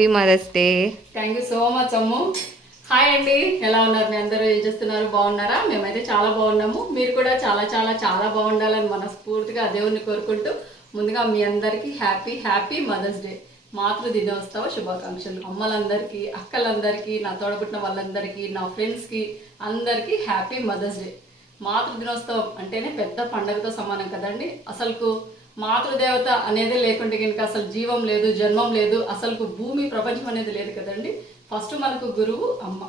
Happy mother's day. Thank you so much Ammu. Hi అండి. ఎలా ఉన్నారు? మీ అందరూ ఏం చేస్తున్నారు? బాగున్నారా? మేమైతే చాలా బాగున్నాము. మీరు కూడా చాలా చాలా చాలా బాగుండాలని మనస్ఫూర్తిగా ఆ దేవుణ్ణి కోరుకుంటూ ముందుగా మీ అందరికీ హ్యాపీ హ్యాపీ మదర్స్ డే. మాతృ దినోత్సవ శుభాకాంక్షలు. అమ్మలందరికీ అక్కలందరికీ నా తోడబుట్టిన వాళ్ళందరికీ నా ఫ్రెండ్స్కి అందరికీ హ్యాపీ మదర్స్ డే. మాతృ దినోత్సవం అంటేనే పెద్ద పండగతో సమానం కదండి? అసలుకు మాతృదేవత అనేది లేకుంటే కనుక అసలు జీవం లేదు జన్మం లేదు అసలు భూమి ప్రపంచం అనేది లేదు కదండి. ఫస్ట్ మనకు గురువు అమ్మ.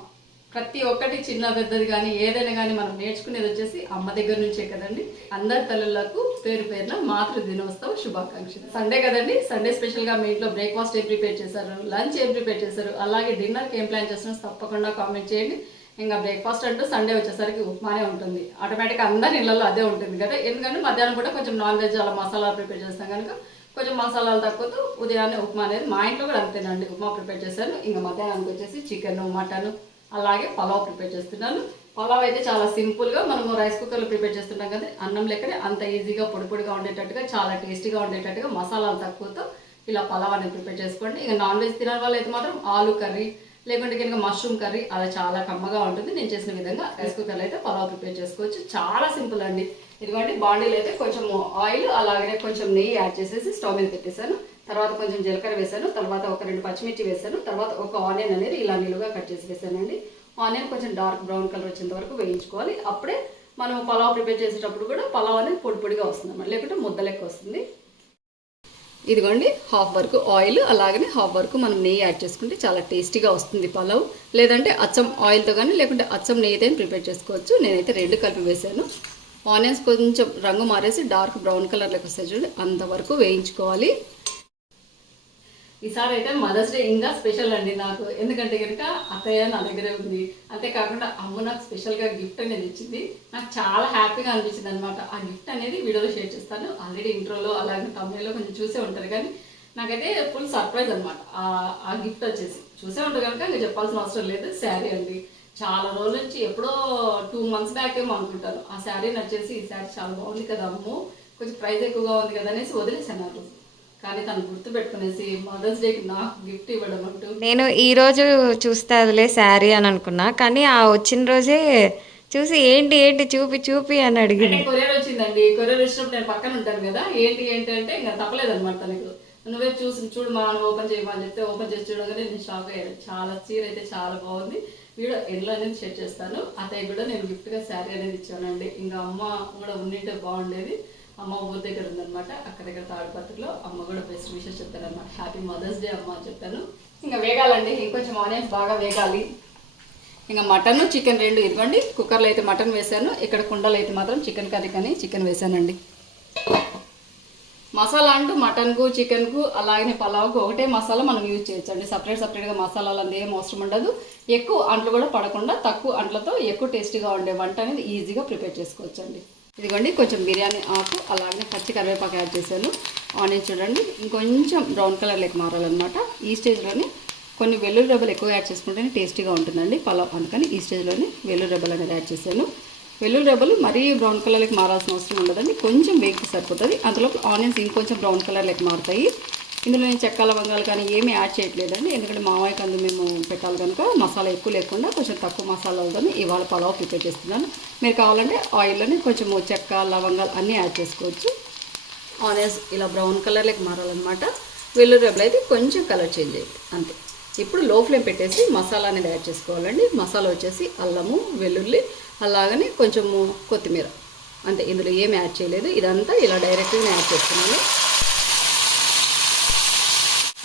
ప్రతి ఒక్కటి చిన్న పెద్దది కానీ ఏదైనా కానీ మనం నేర్చుకునేది వచ్చేసి అమ్మ దగ్గర నుంచే కదండి. అందరి తల్లులకు పేరు పేరున మాతృ దినోత్సవ శుభాకాంక్షలు. సండే కదండి సండే స్పెషల్గా మీ ఇంట్లో బ్రేక్ఫాస్ట్ ఏం ప్రిపేర్ చేశారు లంచ్ ఏం ప్రిపేర్ చేశారు అలాగే డిన్నర్కి ఏం ప్లాన్ చేస్తున్నారు తప్పకుండా కామెంట్ చేయండి. ఇంకా బ్రేక్ఫాస్ట్ అంటూ సండే వచ్చేసరికి ఉప్మానే ఉంటుంది. ఆటోమేటిక్గా అందరి ఇళ్ళల్లో అదే ఉంటుంది కదా. ఎందుకంటే మధ్యాహ్నం కూడా కొంచెం నాన్ వెజ్ అలా మసాలా ప్రిపేర్ చేస్తాం కనుక కొంచెం మసాలాలు తక్కువతో ఉదయాన్నే ఉప్మా అనేది మా ఇంట్లో కూడా అంతేనండి. ఉప్మా ప్రిపేర్ చేశాను. ఇంకా మధ్యాహ్నానికి వచ్చేసి చికెన్ మటన్ అలాగే పలావ్ ప్రిపేర్ చేస్తున్నాను. పలావ్ అయితే చాలా సింపుల్గా మనము రైస్ కుక్కర్లో ప్రిపేర్ చేస్తుంటాం కదా అన్నం లెక్కనే అంత ఈజీగా పొడి పొడిగా ఉండేటట్టుగా చాలా టేస్టీగా ఉండేటట్టుగా మసాలాలు తక్కువతో ఇలా పలావ్ అనేది ప్రిపేర్ చేసుకోండి. ఇంకా నాన్ వెజ్ తినే వాళ్ళు అయితే మాత్రం ఆలు కర్రీ లేకుంటే కనుక మష్రూమ్ కర్రీ అలా చాలా కమ్మగా ఉంటుంది. నేను చేసిన విధంగా రైస్ కుక్కర్లో అయితే పలావ్ ప్రిపేర్ చేసుకోవచ్చు. చాలా సింపుల్ అండి. ఇదిగోండి బాండీలు అయితే కొంచెం ఆయిల్ అలాగే కొంచెం నెయ్యి యాడ్ చేసేసి స్టవ్ మీద పెట్టేశాను. తర్వాత కొంచెం జీలకర్ర వేశాను. తర్వాత ఒక రెండు పచ్చిమిర్చి వేశాను. తర్వాత ఒక ఆనియన్ అనేది ఇలా నిలువుగా కట్ చేసి వేసానండి ఆనియన్ కొంచెం డార్క్ బ్రౌన్ కలర్ వచ్చేంత వరకు వేయించుకోవాలి. అప్పుడే మనం పలావ్ ప్రిపేర్ చేసేటప్పుడు కూడా పలావ్ అనేది పొడి పొడిగా వస్తుంది అన్నమాట లేకుంటే ముద్ద లెక్క వస్తుంది. ఇదిగోండి హాఫ్ వరకు ఆయిల్ అలాగనే హాఫ్ వరకు మనం నెయ్యి యాడ్ చేసుకుంటే చాలా టేస్టీగా వస్తుంది పలావ్. లేదంటే అచ్చం ఆయిల్తో కానీ లేకుంటే అచ్చం నెయ్యితో ప్రిపేర్ చేసుకోవచ్చు. నేనైతే రెండు కలిపి వేసాను. ఆనియన్స్ కొంచెం రంగు మారేసి డార్క్ బ్రౌన్ కలర్లోకి వస్తాయి చూడండి అంతవరకు వేయించుకోవాలి. ఈసారి అయితే మదర్స్ డే ఇంకా స్పెషల్ అండి నాకు. ఎందుకంటే కనుక అత్తయ్య నా దగ్గరే ఉంది. అంతేకాకుండా అమ్మ నాకు స్పెషల్గా గిఫ్ట్ అనేది ఇచ్చింది. నాకు చాలా హ్యాపీగా అనిపించింది అనమాట ఆ గిఫ్ట్ అనేది వీడియోలో షేర్ చేస్తాను. ఆల్రెడీ ఇంట్రోలో అలాగే తమిళలో కొంచెం చూసే ఉంటారు. కానీ నాకైతే ఫుల్ సర్ప్రైజ్ అనమాట ఆ గిఫ్ట్ వచ్చేసి. చూసే ఉంటారు కనుక ఇంకా చెప్పాల్సిన అవసరం లేదు. శారీ అండి. చాలా రోజుల నుంచి ఎప్పుడో టూ మంత్స్ బ్యాక్ ఏమో అనుకుంటారు ఆ శారీ నచ్చేసి ఈ శారీ చాలా బాగుంది కదా అమ్ము. కొంచెం ప్రైస్ ఎక్కువగా ఉంది కదా అనేసి వదిలేసాను ఆ రోజు. కానీ తను గుర్తు పెట్టుకునేసి మదర్స్ డేకి నాకు గిఫ్ట్ ఇవ్వడం అంటూ. నేను ఈ రోజు చూస్తాదిలే శారీ అని అనుకున్నా కానీ ఆ వచ్చిన రోజే చూసి ఏంటి ఏంటి చూపి చూపి అని అడిగింది. కొరియర్ వచ్చిందండి. కొరియర్ వచ్చినప్పుడు నేను పక్కన ఉంటాను కదా ఏంటి ఏంటి అంటే ఇంకా తప్పలేదు అనమాట తనకు. నువ్వే చూసి చూడు మా ఓపెన్ చేయమని చెప్తే ఓపెన్ చేసి చూడగానే నేను షాక్ అయ్యాను. చాలా చీర అయితే చాలా బాగుంది. వీడియో ఎండ్లో అనేది షేర్ చేస్తాను. అతయ్య కూడా నేను గిఫ్ట్గా శారీ అనేది ఇచ్చానండి. ఇంకా అమ్మ కూడా ఉండింటే బాగుండేది. అమ్మ ఊరి దగ్గర ఉందన్నమాట. అక్కడ దగ్గర తాడిపత్రిలో అమ్మ కూడా బెస్ట్ విషయం చెప్తాను అనమాట హ్యాపీ మదర్స్ డే అమ్మ అని చెప్పాను ఇంకా వేగాలండి ఇంకొంచెం ఆనియన్స్ బాగా వేగాలి. ఇంకా మటన్ చికెన్ రెండు ఇదిగోండి కుక్కర్లో అయితే మటన్ వేసాను ఇక్కడ కుండలో అయితే మాత్రం చికెన్ కర్రీ కానీ చికెన్ వేసానండి మసాలా అంటూ మటన్కు చికెన్కు అలాగే పలావ్కు ఒకటే మసాలా మనం యూజ్ చేయొచ్చండి. సపరేట్ సపరేట్గా మసాలాలు అనేది ఏం అవసరం ఉండదు. ఎక్కువ అంట్లు కూడా పడకుండా తక్కువ అంట్లతో ఎక్కువ టేస్టీగా ఉండే వంట అనేది ఈజీగా ప్రిపేర్ చేసుకోవచ్చండి. ఇదిగోండి కొంచెం బిర్యానీ ఆకు అలాగే పచ్చి కరివేపాకు యాడ్ చేశాను. ఆనియన్ చూడండి ఇంకొంచెం బ్రౌన్ కలర్ లెక్క మారాలన్నమాట. ఈ స్టేజ్లోనే కొన్ని వెల్లుల్లి రెబ్బలు ఎక్కువ యాడ్ చేసుకుంటేనే టేస్టీగా ఉంటుందండి పలావ్. అందుకని ఈ స్టేజ్లోనే వెల్లుల్లి రెబ్బలు అనేది యాడ్ చేశాను. వెల్లుల్లి రెబ్బలు మరీ బ్రౌన్ కలర్లోకి మారాల్సిన అవసరం ఉండదండి కొంచెం వేగితే సరిపోతుంది. అందులో ఆనియన్స్ ఇంకొంచెం బ్రౌన్ కలర్లోకి మారుతాయి. ఇందులో నేను చెక్క లవంగాలు కానీ ఏమీ యాడ్ చేయట్లేదండి. ఎందుకంటే మామయ్య కందు మేము పెట్టాలి కనుక మసాలా ఎక్కువ లేకుండా కొంచెం తక్కువ మసాలాలతో ఇవాళ పలావ్ ప్రిపేర్ చేస్తున్నాను. మీరు కావాలంటే ఆయిల్లోనే కొంచెం చెక్క లవంగాలు అన్నీ యాడ్ చేసుకోవచ్చు. ఆనియన్స్ ఇలా బ్రౌన్ కలర్లోకి మారాలన్నమాట. వెల్లుల్లి అయితే కొంచెం కలర్ చేంజ్ అయ్యింది అంతే. ఇప్పుడు లో ఫ్లేమ్ పెట్టేసి మసాలా అనేది యాడ్ చేసుకోవాలండి. మసాలా వచ్చేసి అల్లము వెల్లుల్లి అలాగనే కొంచెము కొత్తిమీర. అంతే. ఇందులో ఏం యాడ్ చేయలేదు. ఇదంతా ఇలా డైరెక్ట్గా యాడ్ చేస్తున్నాను.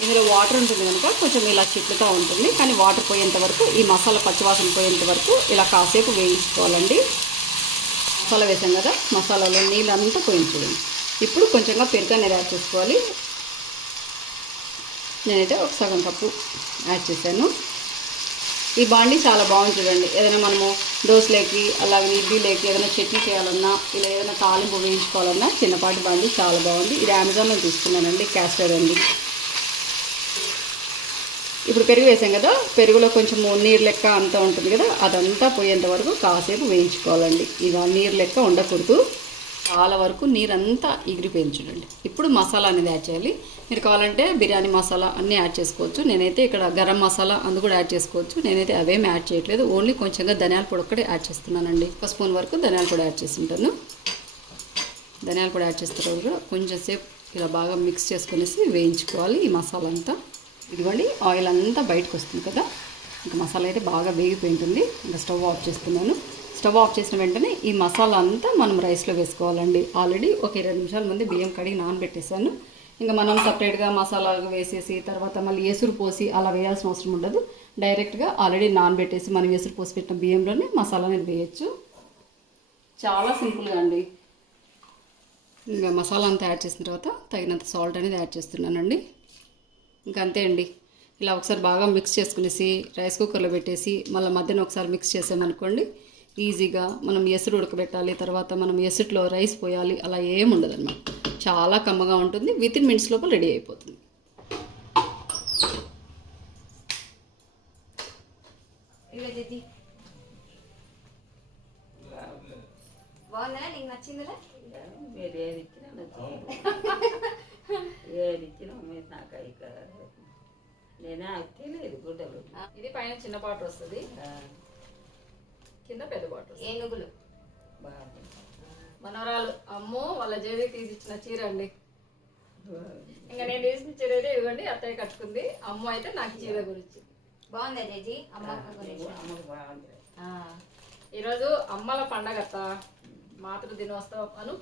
ఇందులో వాటర్ ఉంటుంది కనుక కొంచెం ఇలా చిట్లుతూ ఉంటుంది. కానీ వాటర్ పోయేంత వరకు ఈ మసాలా పచ్చివాసన పోయేంత వరకు ఇలా కాసేపు వేయించుకోవాలండి. మసాలా వేసాం కదా మసాలాలో నీళ్ళు అంతా పోయించుకోండి ఇప్పుడు కొంచెంగా పెరుగు అనేది యాడ్ చేసుకోవాలి. నేనైతే ఒక సగం కప్పు యాడ్ చేశాను. ఈ బాండి చాలా బాగుంది చూడండి. ఏదైనా మనము దోశలేకి అలాగే ఇడ్లీలేకి ఏదైనా చట్నీ చేయాలన్నా ఇలా ఏదైనా తాలింపు వేయించుకోవాలన్నా చిన్నపాటి బాండి చాలా బాగుంది. ఇది అమెజాన్లో తీసుకున్నానండి క్యాస్టర్ అండి. ఇప్పుడు పెరుగు వేసాం కదా పెరుగులో కొంచెం నీరు లెక్క అంతా ఉంటుంది కదా అదంతా పోయేంత వరకు కాసేపు వేయించుకోవాలండి. ఇలా నీరు లెక్క ఉండకూడదు. చాలా వరకు నీరంతా ఎగిరిపోయింది చూడండి. ఇప్పుడు మసాలా అనేది యాడ్ చేయాలి. మీరు కావాలంటే బిర్యానీ మసాలా అన్నీ యాడ్ చేసుకోవచ్చు. నేనైతే ఇక్కడ గరం మసాలా అందు కూడా యాడ్ చేసుకోవచ్చు. నేనైతే అవేం యాడ్ చేయట్లేదు. ఓన్లీ కొంచెంగా ధనియాల పొడి ఒక్కటే యాడ్ చేస్తున్నానండి. ఒక స్పూన్ వరకు ధనియాల పొడి యాడ్ చేసి ఉంటాను ధనియాల పొడి యాడ్ చేసిన తర్వాత కొంచెం సేపు ఇలా బాగా మిక్స్ చేసుకునేసి వేయించుకోవాలి ఈ మసాలా అంతా. ఇదిగోండి ఆయిల్ అంతా బయటకు వస్తుంది కదా. ఇంకా మసాలా అయితే బాగా వేగిపోయింటుంది. ఇంకా స్టవ్ ఆఫ్ చేస్తున్నాను. స్టవ్ ఆఫ్ చేసిన వెంటనే ఈ మసాలా అంతా మనం రైస్లో వేసుకోవాలండి. ఆల్రెడీ ఒక ఇరవై నిమిషాల ముందు బియ్యం కడిగి నానబెట్టేశాను. ఇంకా మనం సపరేట్గా మసాలా వేసేసి తర్వాత మళ్ళీ ఎసురు పోసి అలా వేయాల్సిన అవసరం ఉండదు. డైరెక్ట్గా ఆల్రెడీ నానబెట్టేసి మనం ఎసురు పోసి పెట్టిన బియ్యంలోనే మసాలా అనేది వేయచ్చు. చాలా సింపుల్గా అండి. ఇంకా మసాలా అంతా యాడ్ చేసిన తర్వాత తగినంత సాల్ట్ అనేది యాడ్ చేస్తున్నానండి. ఇంకా అంతే అండి. ఇలా ఒకసారి బాగా మిక్స్ చేసుకునేసి రైస్ కుక్కర్లో పెట్టేసి మళ్ళీ మధ్యన ఒకసారి మిక్స్ చేసామనుకోండి ఈజీగా మనం ఎసురు ఉడకబెట్టాలి తర్వాత మనం ఎసుట్లో రైస్ పోయాలి అలా ఏం ఉండదన్నమాట. చాలా కమ్మగా ఉంటుంది విత్ ఇన్ మినిట్స్ లోపల రెడీ అయిపోతుంది. బాగుందా నీకు నచ్చిందిలే? ఏది ఇచ్చినా మీరు నాకు ఇక నేనే తినేది గుడ్డలు. ఇది పైన చిన్న బాటర్ వస్తుంది. కింద పెద్ద బాటర్ ఏనుగులు. బాగుంది. మనవరాలు అమ్మో వాళ్ళ జేది తీసిచ్చిన చీర అండి. ఇంకా నేను తీసిన చీర అయితే ఇవ్వండి అత్తయ్య కట్టుకుంది. అమ్మ అయితే నాకు చీర గురించి. బాగుందా జడ్జి అమ్మ అమ్మకు బాగుంది. ఈరోజు అమ్మల పండగ అత్త మాతృ దినోత్సవం అను.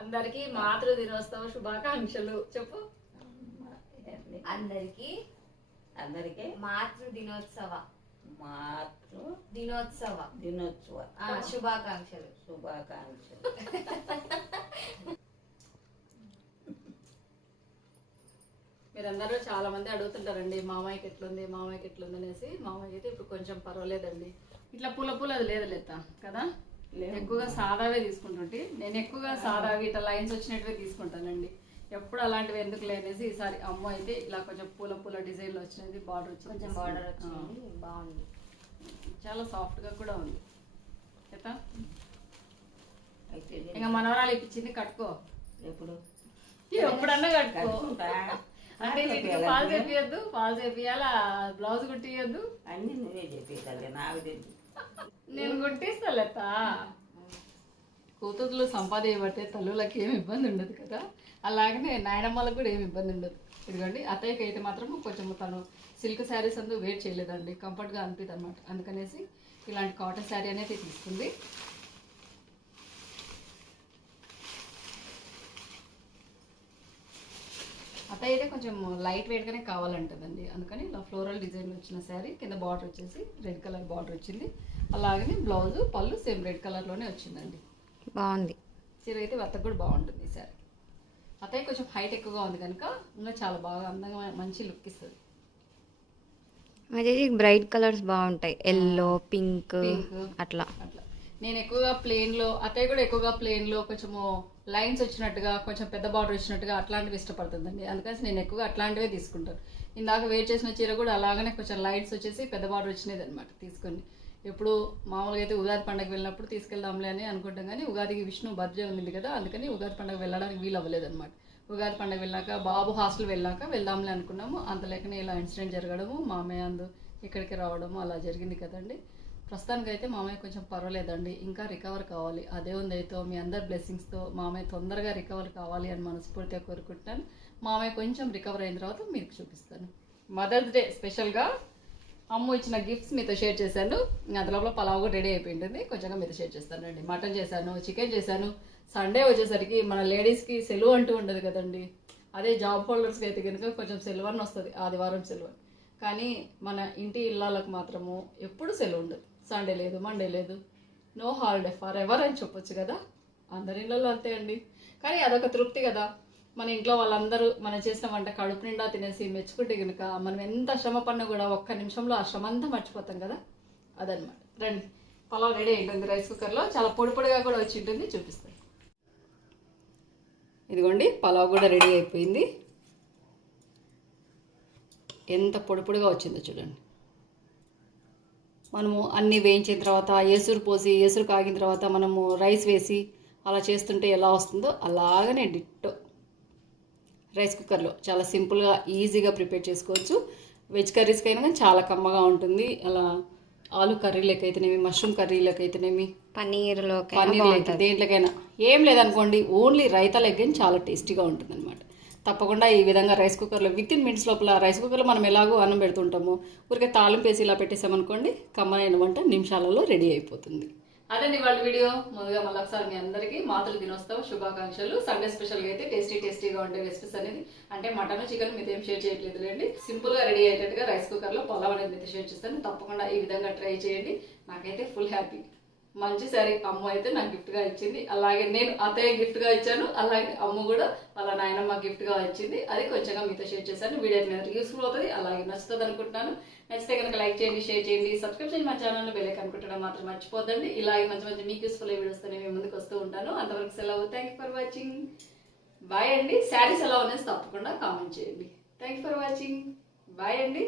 అందరికీ మాతృ దినోత్సవ శుభాకాంక్షలు. చెప్పు? అందరికి అందరికీ మాతృ దినోత్సవ. మాతృ దినోత్సవ. దినోత్సవ. ఆ, శుభాకాంక్షలు. శుభాకాంక్షలు. మీరందరూ చాలా మంది అడుగుతుంటారండి మామయ్యకి ఎట్లుంది మామయ్యకి ఎట్లుంది అనేసి. మామయ్య అయితే ఇప్పుడు కొంచెం పర్వాలేదండి. ఇట్లా పూల పూల అది లేదు లేత కదా? ఎక్కువగా సాదావే తీసుకుంటుంటే. నేను ఎక్కువగా సాదావి ఇట్లా లైన్స్ వచ్చినట్టువే తీసుకుంటానండి. ఎప్పుడు అలాంటివి ఎందుకు లేనేసి ఈసారి అమ్మ అయితే ఇలా కొంచెం పూల పూల డిజైన్లో వచ్చినది బార్డర్ వచ్చింది కొంచెం బార్డర్ వచ్చింది బాగుంది. చాలా సాఫ్ట్గా కూడా ఉంది. కదా అయితే ఇంకా మనవరాలు ఇప్పించింది కట్టుకో. ఎప్పుడు? ఎప్పుడన్నా కట్టుకో. అంటే వీటికి పాలు చేపియద్దు పాలు చేపియాలా బ్లౌజ్ కుట్టియద్దు. అన్నీ నువ్వే చెప్పి నాకు తెలియదు నేను గుట్టిస్తలేత కూతురులు కూతుర్లు తల్లులకి ఏమి ఇబ్బంది ఉండదు కదా? అలాగనే నాయనమ్మలకు కూడా ఏమి ఇబ్బంది ఉండదు. ఇదిగోండి అత్తయ్యకి అయితే మాత్రం కొంచెం తను సిల్క్ శారీస్ అందు వెయిట్ చేయలేదండి. కంఫర్ట్గా అనిపిద్ది అనమాట అందుకనేసి ఇలాంటి కాటన్ శారీ అనేది తీసుకుంది. అత్తయ్య అయితే కొంచెం లైట్ వెయిట్గానే కావాలంటుందండి. అందుకని ఇలా ఫ్లోరల్ డిజైన్ వచ్చిన శారీ కింద బార్డర్ వచ్చేసి రెడ్ కలర్ బార్డర్ వచ్చింది. అలాగనే బ్లౌజ్ పళ్ళు సేమ్ రెడ్ కలర్లోనే వచ్చిందండి. బాగుంది. చీర అయితే వత్తకు కూడా బాగుంటుంది ఈ శారీ అత్తయ్య కొంచెం హైట్ ఎక్కువగా ఉంది కనుక ఇంకా చాలా బాగా అందంగా మంచి లుక్ ఇస్తుంది. బ్రైట్ కలర్స్ బాగుంటాయి. Yellow pink. అట్లా. అట్లా. నేను ఎక్కువగా ప్లెయిన్లో అత్తయ్య కూడా ఎక్కువగా ప్లెయిన్లో కొంచెము లైన్స్ వచ్చినట్టుగా కొంచెం పెద్ద బార్డర్ వచ్చినట్టుగా అట్లాంటివి ఇష్టపడుతుందండి. అందుకని నేను ఎక్కువగా అట్లాంటివే తీసుకుంటాను. ఇందాక వేట్ చేసిన చీర కూడా అలాగనే కొంచెం లైట్స్ వచ్చేసి పెద్ద బార్డర్ వచ్చినది అనమాట తీసుకొని. ఎప్పుడు మామూలుగా అయితే ఉగాది పండగ వెళ్ళినప్పుడు తీసుకెళ్దాంలే అని అనుకుంటాం కానీ ఉగాదికి విష్ణు బర్త్డే ఉంది కదా అందుకని ఉగాది పండగ వెళ్ళడానికి వీలు అవ్వలేదు అనమాట ఉగాది పండగ వెళ్ళాక బాబు హాస్టల్ వెళ్ళాక వెళ్దాంలే అనుకున్నాము. అంత లేకనే ఇలా ఇన్సిడెంట్ జరగడము మామయ్య అందు ఇక్కడికి రావడము అలా జరిగింది కదండి. ప్రస్తుతానికి అయితే మామయ్య కొంచెం పర్వాలేదండి. ఇంకా రికవర్ కావాలి. అదే ఉందైతే మీ అందరి బ్లెస్సింగ్స్తో మామయ్య తొందరగా రికవర్ కావాలి అని మనస్ఫూర్తిగా కోరుకుంటాను మామయ్య కొంచెం రికవర్ అయిన తర్వాత మీకు చూపిస్తాను. మదర్స్ డే స్పెషల్గా అమ్మ ఇచ్చిన గిఫ్ట్స్ మీతో షేర్ చేశాను. అంత లోపల పలావ్ కూడా రెడీ అయిపోయింటుంది. కొంచెంగా మీతో షేర్ చేస్తానండి. మటన్ చేశాను చికెన్ చేశాను. సండే వచ్చేసరికి మన లేడీస్కి సెలవు అంటూ ఉండదు కదండి. అదే జాబ్ హోల్డర్స్కి అయితే కనుక కొంచెం సెలవు అని వస్తుంది ఆదివారం సెలవు. కానీ మన ఇంటి ఇళ్ళకి మాత్రము ఎప్పుడు సెలవు ఉండదు. సండే లేదు మండే లేదు. నో హాలిడే ఫర్ ఎవర్ అని చెప్పొచ్చు కదా. అందరి ఇళ్ళలో అంతే అండి. కానీ అదొక తృప్తి కదా. మన ఇంట్లో వాళ్ళందరూ మనం చేసిన వంట కడుపు నిండా తినేసి మెచ్చుకుంటే కనుక మనం ఎంత శ్రమ పడినా కూడా ఒక్క నిమిషంలో ఆ శ్రమ అంతా మర్చిపోతాం కదా. అదనమాట రండి. పలావ్ రెడీ ఉంటుంది రైస్ కుక్కర్లో. చాలా పొడి పొడిగా కూడా వచ్చి ఉంటుంది. చూపిస్తాను. ఇదిగోండి పలావ్ కూడా రెడీ అయిపోయింది. ఎంత పొడి పొడిగా వచ్చిందో చూడండి. మనము అన్నీ వేయించిన తర్వాత ఎసురు పోసి ఎసురు కాగిన తర్వాత మనము రైస్ వేసి అలా చేస్తుంటే ఎలా వస్తుందో అలాగనే డిట్టో. రైస్ కుక్కర్లో చాలా సింపుల్గా ఈజీగా ప్రిపేర్ చేసుకోవచ్చు. వెజ్ కర్రీస్కి అయినా కానీ చాలా కమ్మగా ఉంటుంది. అలా ఆలు కర్రీలకు అయితేనేమి మష్రూమ్ కర్రీలకు అయితేనేమి పన్నీర్లో పన్నీర్ దేంట్లోకైనా. ఏం లేదనుకోండి ఓన్లీ రైతా లెగ్ అని చాలా టేస్టీగా ఉంటుంది అనమాట తప్పకుండా ఈ విధంగా రైస్ కుక్కర్లో విత్ ఇన్ మినిట్స్ లోపల రైస్ కుక్కర్లో మనం ఎలాగో అన్నం పెడుతుంటాము ఊరికే తాళింపు వేసి ఇలా పెట్టేసామనుకోండి కమ్మనైన వంట నిమిషాలలో రెడీ అయిపోతుంది. అదండి వాళ్ళ వీడియో. ముందుగా మళ్ళీ ఒకసారి మీ అందరికీ మాతృ దినోత్సవం శుభాకాంక్షలు. సండే స్పెషల్గా అయితే టేస్టీ టేస్టీగా ఉండే రెసిపీస్ అనేది అంటే మటన్ చికెన్ మీతో ఏం షేర్ చేయట్లేదు లేండి సింపుల్గా రెడీ అయ్యేటట్టుగా రైస్ కుక్కర్లో పొలం అనేది మీతో షేర్ చేస్తాను. తప్పకుండా ఈ విధంగా ట్రై చేయండి. నాకైతే ఫుల్ హ్యాపీ మంచి సారీ అమ్మ అయితే నాకు గిఫ్ట్గా ఇచ్చింది. అలాగే నేను అత్తయ్య గిఫ్ట్గా ఇచ్చాను. అలాగే అమ్మ కూడా వాళ్ళ నాయనమ్మ గిఫ్ట్గా ఇచ్చింది. అది కొంచెంగా మీతో షేర్ చేశాను. వీడియో మీద యూస్ఫుల్ అవుతుంది. అలాగే నచ్చుతుంది అనుకుంటున్నాను. నచ్చితే కనుక లైక్ చేయండి షేర్ చేయండి. సబ్స్క్రైబ్ చేయండి మా ఛానల్ బెల్ అనుకుంటడం మాత్రం మర్చిపోద్దండి. ఇలాగే మంచి మంచి మీకు యూస్ఫుల్ వీడియోస్తో నేను ముందుకు వస్తూ ఉంటాను. అంతవరకు సెలవు. Thank you for watching bye అండి. శారీస్ ఎలా ఉన్నాయో తప్పకుండా కామెంట్ చేయండి. Thank you for watching bye అండి.